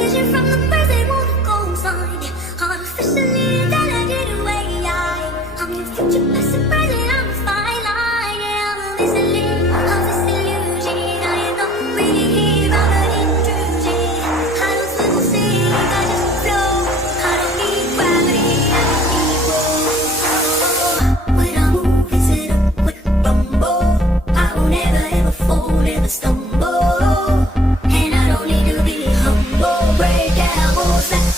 vision from the birds, they wanna go find. Artificially intelligent way, I'm your future best surprise and I'm a fine line. Yeah, I'm a listening of this illusion. I am not really here, I'm an intrusion. I don't swim or sing, I just flow. I don't need gravity, I don't need roll. When I move, it's in a quick rumble. I won't ever ever fall, never stumble. And I don't need to be humble. Break down walls like